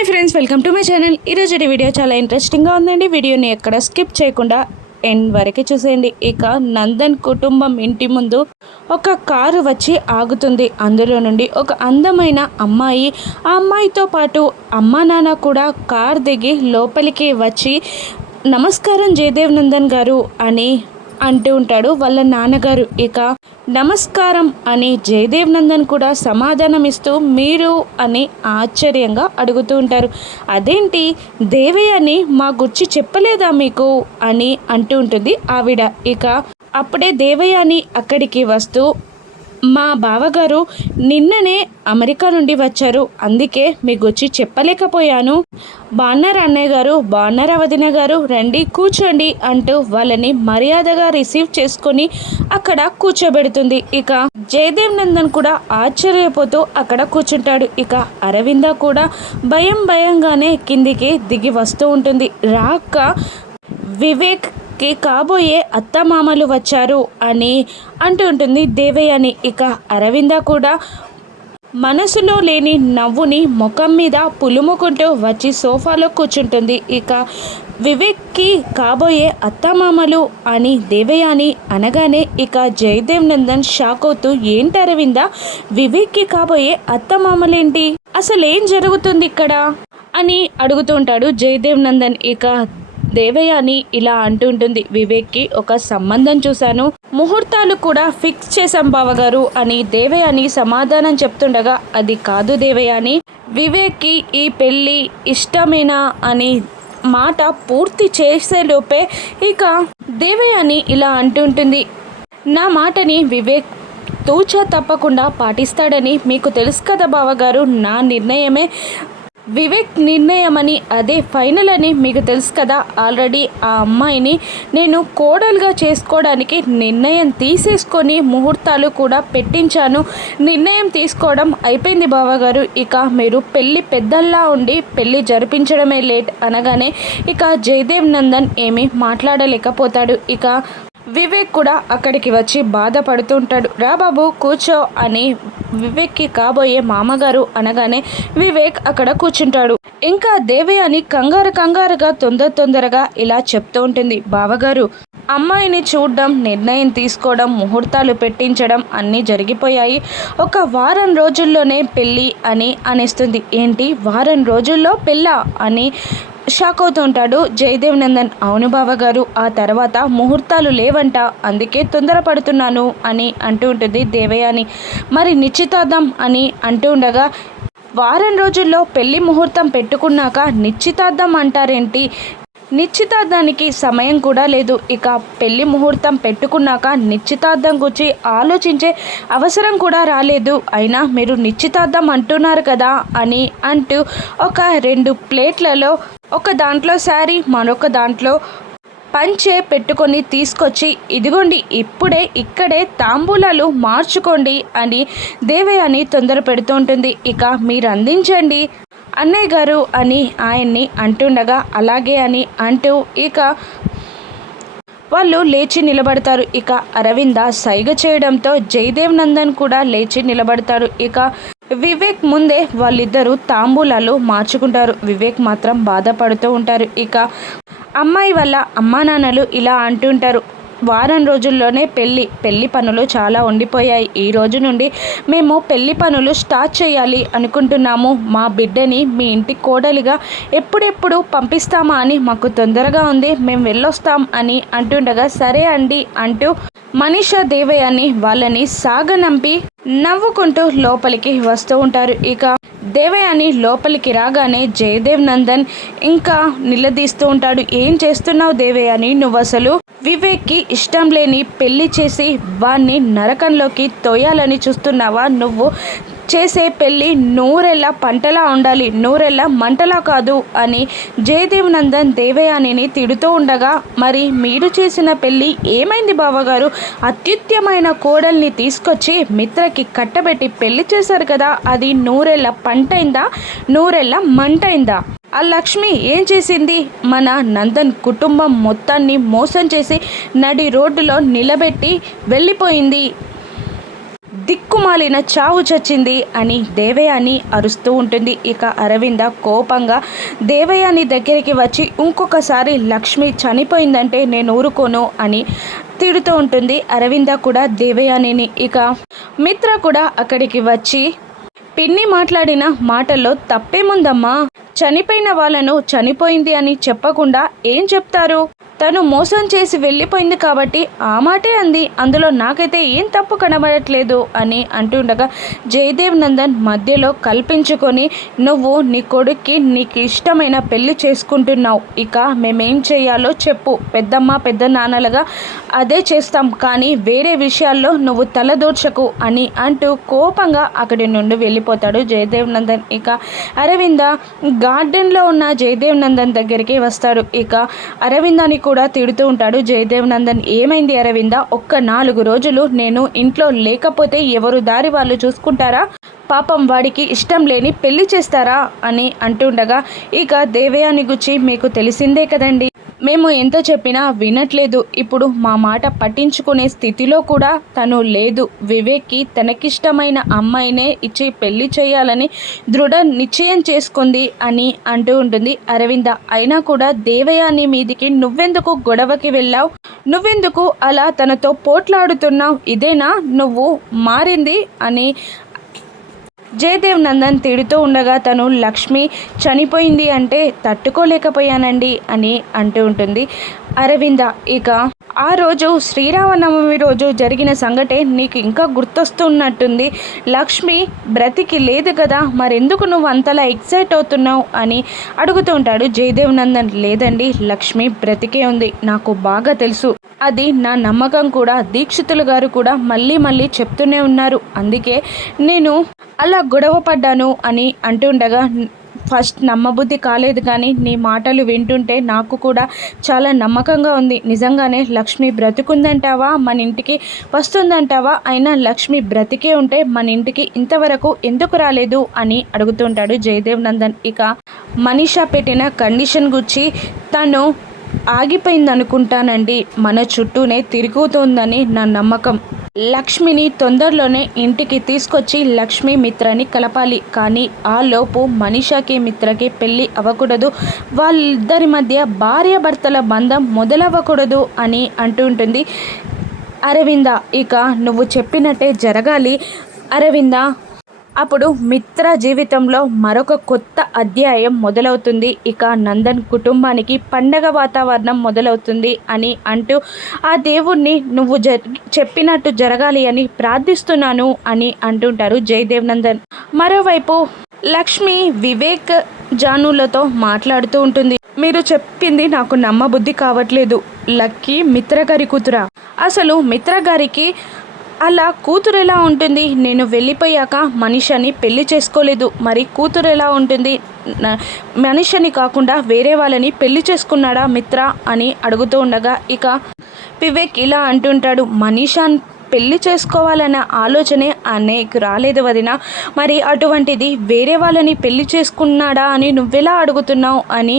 Hi friends, welcome to my channel. ఈరోజు video చాలా ఇంట్రెస్టింగ్గా ఉందండి. వీడియోని ఎక్కడ స్కిప్ చేయకుండా ఎండ్ వరకు చూసేయండి. ఇక నందన్ కుటుంబం ఇంటి ముందు ఒక కారు వచ్చి ఆగుతుంది. అందులో నుండి ఒక అందమైన అమ్మాయి, ఆ అమ్మాయితో పాటు అమ్మా నాన్న కూడా కార్ దిగి లోపలికి వచ్చి నమస్కారం జయదేవ్ నందన్ గారు అని అంటూ ఉంటాడు వాళ్ళ నాన్నగారు. ఇక నమస్కారం అని జయదేవ్ నందన్ కూడా సమాధానం ఇస్తూ మీరు అని ఆశ్చర్యంగా అడుగుతూ ఉంటారు. అదేంటి దేవయ్యని మా గురించి చెప్పలేదా మీకు అని అంటూ ఉంటుంది ఆవిడ. ఇక అప్పుడే దేవయ్యని అక్కడికి వస్తూ మా బావగారు నిన్ననే అమెరికా నుండి వచ్చారు, అందుకే మీకు వచ్చి చెప్పలేకపోయాను. బాగున్నారా అన్నయ్య గారు, బాగున్నారా వదిన గారు, రండి కూర్చోండి అంటూ వాళ్ళని మర్యాదగా రిసీవ్ చేసుకొని అక్కడ కూర్చోబెడుతుంది. ఇక జయదేవ్ నందన్ కూడా ఆశ్చర్యపోతూ అక్కడ కూర్చుంటాడు. ఇక అరవింద కూడా భయంగానే కిందికి దిగి వస్తూ ఉంటుంది. రాక వివేక్ కాబోయే అత్తమామలు వచ్చారు అని అంటూ ఉంటుంది దేవయ్యని. ఇక అరవింద కూడా మనసులో లేని నవ్వుని ముఖం మీద పులుముకుంటూ వచ్చి సోఫాలో కూర్చుంటుంది. ఇక వివేక్కి కాబోయే అత్తమామలు అని దేవయాని అనగానే ఇక జయదేవ్ నందన్ షాక్ అవుతూ ఏంటి అరవింద, వివేక్కి కాబోయే అత్తమామలేంటి, అసలు ఏం జరుగుతుంది ఇక్కడ అని అడుగుతూ ఉంటాడు జయదేవ్ నందన్. ఇక దేవయాని ఇలా అంటుంటుంది, వివేక్కి ఒక సంబంధం చూశాను, ముహూర్తాలు కూడా ఫిక్స్ చేశాం బావగారు అని దేవయాని సమాధానం చెప్తుండగా అది కాదు దేవయాని, వివేక్కి ఈ పెళ్ళి ఇష్టమేనా అని మాట పూర్తి చేసేలోపే ఇక దేవయాని ఇలా అంటుంటుంది, నా మాటని వివేక్ తూచా తప్పకుండా పాటిస్తాడని మీకు తెలుసు కదా బావగారు, నా నిర్ణయమే వివేక్ నిర్ణయమని, అదే ఫైనల్ అని మీకు తెలుసు కదా. ఆల్రెడీ ఆ అమ్మాయిని నేను కోడలుగా చేసుకోవడానికి నిర్ణయం తీసేసుకొని ముహూర్తాలు కూడా పెట్టించాను. నిర్ణయం తీసుకోవడం అయిపోయింది బావగారు, ఇక మీరు పెళ్ళి పెద్దల్లా ఉండి పెళ్ళి జరిపించడమే లేట్ అనగానే ఇక జయదేవ్ నందన్ ఏమీ మాట్లాడలేకపోతాడు. ఇక వివేక్ కూడా అక్కడికి వచ్చి బాధపడుతూ ఉంటాడు. రా బాబు కూర్చో అని వివేక్కి కాబోయే మామగారు అనగానే వివేక్ అక్కడ కూర్చుంటాడు. ఇంకా దేవయాని కంగారుగా తొందరగా ఇలా చెప్తూ ఉంటుంది, బావగారు అమ్మాయిని చూడడం, నిర్ణయం తీసుకోవడం, ముహూర్తాలు పెట్టించడం అన్నీ జరిగిపోయాయి, ఒక వారం రోజుల్లోనే పెళ్ళి అని అనేస్తుంది. ఏంటి వారం రోజుల్లో పెళ్ళా అని షాక్ అవుతూ ఉంటాడు జయదేవ్ నందన్. అవును బావగారు, ఆ తర్వాత ముహూర్తాలు లేవంట, అందుకే తొందరపడుతున్నాను అని అంటూ ఉంటుంది దేవయాని. మరి నిశ్చితార్థం అని అంటూ ఉండగా వారం రోజుల్లో పెళ్లి ముహూర్తం పెట్టుకున్నాక నిశ్చితార్థం అంటారేంటి, నిశ్చితార్థానికి సమయం కూడా లేదు, ఇక పెళ్లి ముహూర్తం పెట్టుకున్నాక నిశ్చితార్థం గురించి ఆలోచించే అవసరం కూడా రాలేదు, అయినా మీరు నిశ్చితార్థం అంటున్నారు కదా అని అంటూ ఒక 2 ప్లేట్లలో ఒక దాంట్లో శారీ మరొక దాంట్లో పంచే పెట్టుకొని తీసుకొచ్చి ఇదిగోండి ఇప్పుడే ఇక్కడే తాంబూలాలు మార్చుకోండి అని దేవయాని తొందర పెడుతూ ఉంటుంది. ఇక మీరు అందించండి అన్నయ్య గారు అని ఆయన్ని అంటుండగా అలాగే అని అంటూ ఇక వాళ్ళు లేచి నిలబడతారు. ఇక అరవింద సైగ చేయడంతో జయదేవ్ నందన్ కూడా లేచి నిలబడతారు. ఇక వివేక్ ముందే వాళ్ళిద్దరూ తాంబూలాలు మార్చుకుంటారు. వివేక్ మాత్రం బాధపడుతూ ఉంటారు. ఇక అమ్మాయి వల్ల అమ్మా నాన్నలు ఇలా అంటుంటారు, వారం రోజుల్లోనే పెళ్ళి పనులు చాలా ఉండిపోయాయి, ఈ రోజు నుండి మేము పెళ్ళి పనులు స్టార్ట్ చేయాలి అనుకుంటున్నాము, మా బిడ్డని మీ ఇంటి కోడలిగా ఎప్పుడెప్పుడు పంపిస్తామా అని మాకు తొందరగా ఉంది, మేము వెళ్ళొస్తాం అని అంటుండగా సరే అండి అంటూ మనీషా దేవయ్యని వాళ్ళని సాగనంపి నవ్వుకుంటూ లోపలికి వస్తూ ఉంటారు. ఇక దేవయాని లోపలికి రాగానే జయదేవ్ నందన్ ఇంకా నిలదీస్తూ ఉంటాడు, ఏం చేస్తున్నావు దేవయాని, నువ్వు అసలు వివేక్కి ఇష్టం లేని పెళ్లి చేసి వాణ్ణి నరకంలోకి తోయాలని చూస్తున్నావా, నువ్వు చేసే పెళ్ళి నూరెళ్ళ పంటలా ఉండాలి, నూరెళ్ళ మంటలా కాదు అని జయదేవ్ నందన్ దేవయానిని తిడుతూ ఉండగా మరి మీరు చేసిన పెళ్ళి ఏమైంది బావగారు, అత్యుత్తమైన కోడల్ని తీసుకొచ్చి మిత్రకి కట్టబెట్టి పెళ్లి చేశారు కదా, అది నూరెళ్ళ పంటైందా నూరెళ్ళ మంటైందా, ఆ లక్ష్మి ఏం చేసింది, మన నందన్ కుటుంబం మొత్తాన్ని మోసం చేసి నడి రోడ్డులో నిలబెట్టి వెళ్ళిపోయింది, దిక్కుమాలిన చావు చచ్చింది అని దేవయాని అరుస్తూ ఉంటుంది. ఇక అరవింద కోపంగా దేవయాని దగ్గరికి వచ్చి ఇంకొకసారి లక్ష్మి చనిపోయిందంటే నేను ఊరుకోను అని తిడుతూ ఉంటుంది. అరవింద కూడా దేవయానిని. ఇక మిత్ర కూడా అక్కడికి వచ్చి పిన్ని మాట్లాడిన మాటల్లో తప్పేముందమ్మా, చనిపోయిన వాళ్ళను చనిపోయింది అని చెప్పకుండా ఏం చెప్తారు, తను మోసం చేసి వెళ్ళిపోయింది కాబట్టి ఆ మాటే అంది, అందులో నాకైతే ఏం తప్పు కనబడట్లేదు అని అంటుండగా జయదేవ్ నందన్ మధ్యలో కల్పించుకొని నువ్వు నీ కొడుక్కి నీకు ఇష్టమైన పెళ్లి చేసుకుంటున్నావు, ఇక మేమేం చేయాలో చెప్పు, పెద్దమ్మ పెద్ద నాన్నలుగా అదే చేస్తాం, కానీ వేరే విషయాల్లో నువ్వు తలదూర్చకు అని అంటూ కోపంగా అక్కడి నుండి వెళ్ళిపోతాడు జయదేవ్ నందన్. ఇక అరవింద గార్డెన్లో ఉన్న జయదేవ్ నందన్ దగ్గరికి వస్తాడు. ఇక అరవిందాని కూడా తిడుతూ ఉంటాడు జయదేవ్ నందన్. ఏమైంది అరవింద, ఒక్క 4 రోజులు నేను ఇంట్లో లేకపోతే ఎవరు దారి వాళ్ళు చూసుకుంటారా, పాపం వాడికి ఇష్టం లేని పెళ్లి చేస్తారా అని అంటుండగా ఇక దేవయాని గురించి మీకు తెలిసిందే కదండి, మేము ఎంత చెప్పినా వినట్లేదు, ఇప్పుడు మా మాట పట్టించుకునే స్థితిలో కూడా తను లేదు, వివేక్కి తనకిష్టమైన అమ్మాయినే ఇచ్చి పెళ్లి చేయాలని దృఢ నిశ్చయం చేసుకుంది అని అంటూ ఉంటుంది అరవింద. అయినా కూడా దేవయాని మీదికి నువ్వెందుకు గొడవకి వెళ్ళావు, నువ్వెందుకు అలా తనతో పోట్లాడుతున్నావు, ఇదేనా నువ్వు మారింది అని జయదేవ్ నందన్ తిడుతూ ఉండగా తను లక్ష్మి చనిపోయింది అంటే తట్టుకోలేకపోయానండి అని అంటూ ఉంటుంది అరవింద. ఇక ఆ రోజు శ్రీరామనవమి రోజు జరిగిన సంఘటే నీకు ఇంకా గుర్తొస్తున్నట్టుంది, లక్ష్మి బ్రతికి లేదు కదా, మరెందుకు నువ్వు అంతలా ఎక్సైట్ అవుతున్నావు అని అడుగుతూ ఉంటాడు జయదేవ్ నందన్. లేదండి, లక్ష్మి బ్రతికే ఉంది, నాకు బాగా తెలుసు, అది నా నమ్మకం కూడా, దీక్షితులు గారు కూడా మళ్ళీ మళ్ళీ చెప్తూనే ఉన్నారు, అందుకే నేను అలా గొడవ పడ్డాను అని అంటుండగా ఫస్ట్ నమ్మబుద్ధి కాలేదు, కానీ నీ మాటలు వింటుంటే నాకు కూడా చాలా నమ్మకంగా ఉంది, నిజంగానే లక్ష్మి బ్రతుకుందంటావా, మన ఇంటికి వస్తుందంటావా, అయినా లక్ష్మి బ్రతికే ఉంటే మన ఇంటికి ఇంతవరకు ఎందుకు రాలేదు అని అడుగుతుంటాడు జయదేవ్ నందన్. ఇక మనీషా పెట్టిన కండిషన్ గురించి తను ఆగిపోయిందనుకుంటానండి, మన చుట్టూనే తిరుగుతోందని నా నమ్మకం, లక్ష్మిని తొందరలోనే ఇంటికి తీసుకొచ్చి లక్ష్మి మిత్రని కలపాలి, కానీ ఆ లోపు మనీషాకి మిత్రకి పెళ్ళి అవ్వకూడదు, వాళ్ళిద్దరి మధ్య భార్యాభర్తల బంధం మొదలవ్వకూడదు అని అంటుంటుంది అరవింద. ఇక నువ్వు చెప్పినట్టే జరగాలి అరవింద, అప్పుడు మిత్ర జీవితంలో మరొక కొత్త అధ్యాయం మొదలవుతుంది, ఇక నందన్ కుటుంబానికి పండగ వాతావరణం మొదలవుతుంది అని అంటూ ఆ దేవుణ్ణి నువ్వు చెప్పినట్టు జరగాలి అని ప్రార్థిస్తున్నాను అని అంటుంటారు జయదేవ్ నందన్. మరోవైపు లక్ష్మి వివేక్ జానులతో మాట్లాడుతూ ఉంటుంది. మీరు చెప్పింది నాకు నమ్మబుద్ధి కావట్లేదు, లక్కీ మిత్రగారి కూతురా, అసలు మిత్రగారికి అలా కూతురు ఎలా ఉంటుంది, నేను వెళ్ళిపోయాక మనిషిని పెళ్లి చేసుకోలేదు, మరి కూతురు ఎలా ఉంటుంది, మనిషిని కాకుండా వేరే వాళ్ళని పెళ్లి చేసుకున్నాడా మిత్ర అని అడుగుతూ ఉండగా ఇక వివేక్ ఇలా అంటుంటాడు, మనీషా పెళ్లి చేసుకోవాలన్న ఆలోచనే అనేక రాలేదు వదిన, మరి అటువంటిది వేరే వాళ్ళని పెళ్లి చేసుకున్నాడా అని నువ్వెలా అడుగుతున్నావు అని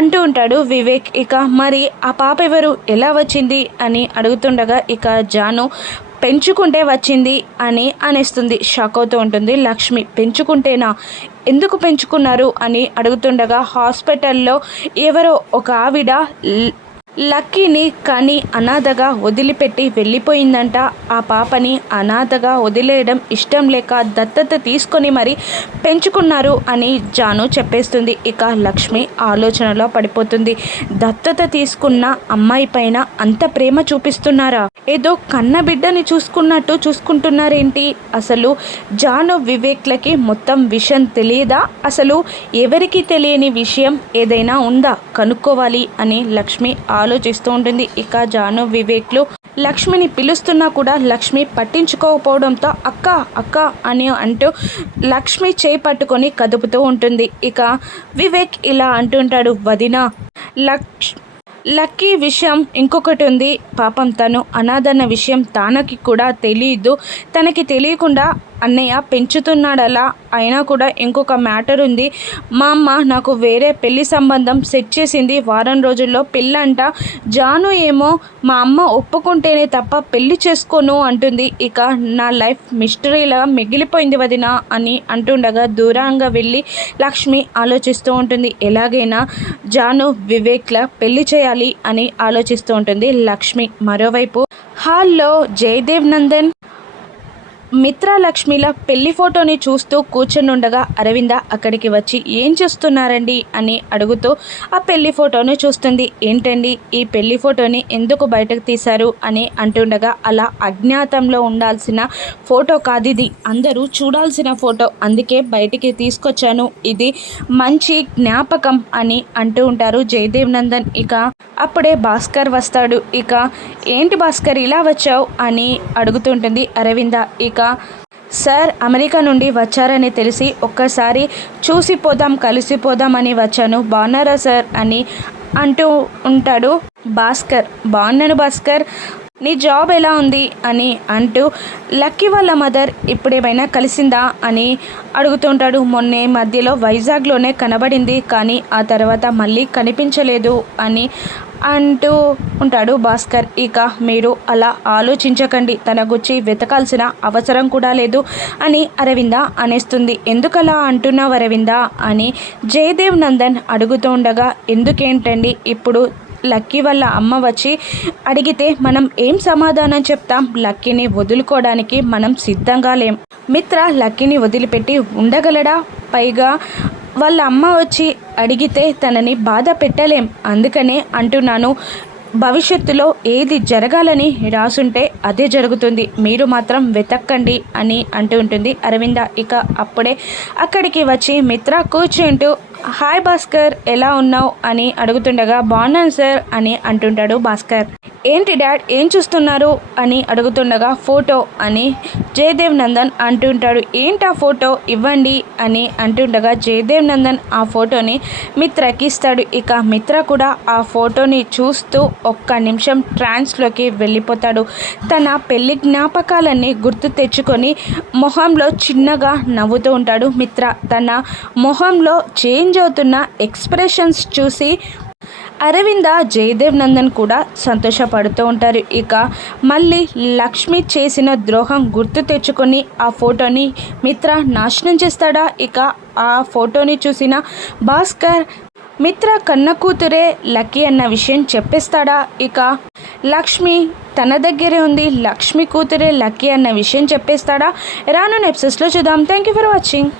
అంటూ ఉంటాడు వివేక్. ఇక మరి ఆ పాప ఎవరు, ఎలా వచ్చింది అని అడుగుతుండగా ఇక జాను పెంచుకుంటే వచ్చింది అని అనేస్తుంది. షాక్ అవుతూ ఉంటుంది లక్ష్మి. పెంచుకుంటేనా, ఎందుకు పెంచుకున్నారు అని అడుగుతుండగా హాస్పిటల్లో ఎవరో ఒక ఆవిడ లక్కీని కానీ అనాథగా వదిలిపెట్టి వెళ్ళిపోయిందంట, ఆ పాపని అనాథగా వదిలేయడం ఇష్టం లేక దత్తత తీసుకొని మరి పెంచుకున్నారు అని జాను చెప్పేస్తుంది. ఇక లక్ష్మి ఆలోచనలో పడిపోతుంది. దత్తత తీసుకున్న అమ్మాయి పైన అంత ప్రేమ చూపిస్తున్నారా, ఏదో కన్న బిడ్డని చూసుకున్నట్టు చూసుకుంటున్నారేంటి, అసలు జాను వివేక్లకి మొత్తం విషయం తెలియదా, అసలు ఎవరికి తెలియని విషయం ఏదైనా ఉందా, కనుక్కోవాలి అని లక్ష్మి ఆలోచిస్తూ ఉంటుంది. ఇక జాను వివేక్లు లక్ష్మిని పిలుస్తున్నా కూడా లక్ష్మి పట్టించుకోకపోవడంతో అక్క అక్క అని అంటూ లక్ష్మి చేయి పట్టుకొని కదుపుతూ ఉంటుంది. ఇక వివేక్ ఇలా అంటుంటాడు, వదినా లక్కీ విషయం ఇంకొకటి ఉంది, పాపం తను అనాథన్న విషయం తనకి కూడా తెలియదు, తనకి తెలియకుండా అన్నయ్య పెంచుతున్నాడు అలా. అయినా కూడా ఇంకొక మ్యాటర్ ఉంది. మా అమ్మ నాకు వేరే పెళ్లి సంబంధం సెట్ చేసింది. వారం రోజుల్లో పెళ్ళంట. జాను ఏమో మా అమ్మ ఒప్పుకుంటేనే తప్ప పెళ్లి చేసుకోను అంటుంది. ఇక నా లైఫ్ మిస్టరీలా మిగిలిపోయింది వదిన అని అంటుండగా దూరంగా వెళ్ళి లక్ష్మి ఆలోచిస్తూ ఉంటుంది. ఎలాగైనా జాను వివేక్ల పెళ్లి చేయాలి అని ఆలోచిస్తూ ఉంటుంది లక్ష్మి. మరోవైపు హాల్లో జయదేవ్ నందన్ మిత్ర లక్ష్మిల పెళ్లి ఫోటోని చూస్తూ కూర్చునుండగా అరవింద అక్కడికి వచ్చి ఏం చేస్తున్నారండి అని అడుగుతూ ఆ పెళ్లి ఫోటోని చూస్తుంది. ఏంటండి ఈ పెళ్లి ఫోటోని ఎందుకు బయటకు తీశారు అని అంటుండగా అలా అజ్ఞాతంలో ఉండాల్సిన ఫోటో కాదు ఇది, అందరూ చూడాల్సిన ఫోటో, అందుకే బయటికి తీసుకొచ్చాను, ఇది మంచి జ్ఞాపకం అని అంటూ ఉంటారు జయదేవ్ నందన్. ఇక అప్పుడే భాస్కర్ వస్తాడు. ఇక ఏంటి భాస్కర్ ఇలా వచ్చావు అని అడుగుతుంటుంది అరవింద. ఇక సార్ అమెరికా నుండి వచ్చారని తెలిసి ఒక్కసారి చూసిపోదాం కలిసిపోదాం అని వచ్చాను, బాగున్నారా సార్ అని అంటూ ఉంటాడు భాస్కర్. బాగున్నాను భాస్కర్, నీ జాబ్ ఎలా ఉంది అని అంటూ లక్కీ వాళ్ళ మదర్ ఇప్పుడేమైనా కలిసిందా అని అడుగుతుంటాడు. మొన్నే మధ్యలో వైజాగ్లోనే కనబడింది, కానీ ఆ తర్వాత మళ్ళీ కనిపించలేదు అని అంటూ ఉంటాడు భాస్కర్. ఇక మీరు అలా ఆలోచించకండి, తన గురించి వెతకాల్సిన అవసరం కూడా లేదు అని అరవింద అనేస్తుంది. ఎందుకలా అంటున్నావు అరవింద అని జయదేవ్ నందన్ అడుగుతూ ఉండగా, ఎందుకేంటండి ఇప్పుడు లక్కీ వాళ్ళ అమ్మ వచ్చి అడిగితే మనం ఏం సమాధానం చెప్తాం? లక్కీని వదులుకోవడానికి మనం సిద్ధంగా లేం. మిత్ర లక్కీని వదిలిపెట్టి ఉండగలడా? పైగా వాళ్ళ అమ్మ వచ్చి అడిగితే తనని బాధ పెట్టలేం. అందుకనే అంటున్నాను, భవిష్యత్తులో ఏది జరగాలని రాసుంటే అదే జరుగుతుంది, మీరు మాత్రం వెతక్కండి అని అంటూ ఉంటుంది అరవింద. ఇక అప్పుడే అక్కడికి వచ్చి మిత్ర కూర్చుంటూ హాయ్ భాస్కర్ ఎలా ఉన్నావు అని అడుగుతుండగా బాగున్నాను సార్ అని అంటుంటాడు భాస్కర్. ఏంటి డాడ్ ఏం చూస్తున్నారు అని అడుగుతుండగా ఫోటో అని జయదేవ్ నందన్ అంటుంటాడు. ఏంటా ఫోటో ఇవ్వండి అని అంటుండగా జయదేవ్ నందన్ ఆ ఫోటోని మిత్రకి ఇస్తాడు. ఇక మిత్ర కూడా ఆ ఫోటోని చూస్తూ ఒక్క నిమిషం ట్రాన్స్లోకి వెళ్ళిపోతాడు. తన పెళ్లి జ్ఞాపకాలన్నీ గుర్తు తెచ్చుకొని మొహంలో చిన్నగా నవ్వుతూ ఉంటాడు మిత్ర. తన మొహంలో చేంజ్ అవుతున్న ఎక్స్ప్రెషన్స్ చూసి అరవింద జయదేవ్ నందన్ కూడా సంతోషపడుతూ ఉంటారు. ఇక మళ్ళీ లక్ష్మి చేసిన ద్రోహం గుర్తు తెచ్చుకొని ఆ ఫోటోని మిత్ర నాశనం చేస్తాడా? ఇక ఆ ఫోటోని చూసిన భాస్కర్ మిత్ర కన్న కూతురే లక్కీ అన్న విషయం చెప్పేస్తాడా? ఇక లక్ష్మి తన దగ్గరే ఉంది, లక్ష్మి కూతురే లక్కీ అన్న విషయం చెప్పేస్తాడా? రానున్న ఎపిసోడ్స్లో చూద్దాం. Thank you for watching.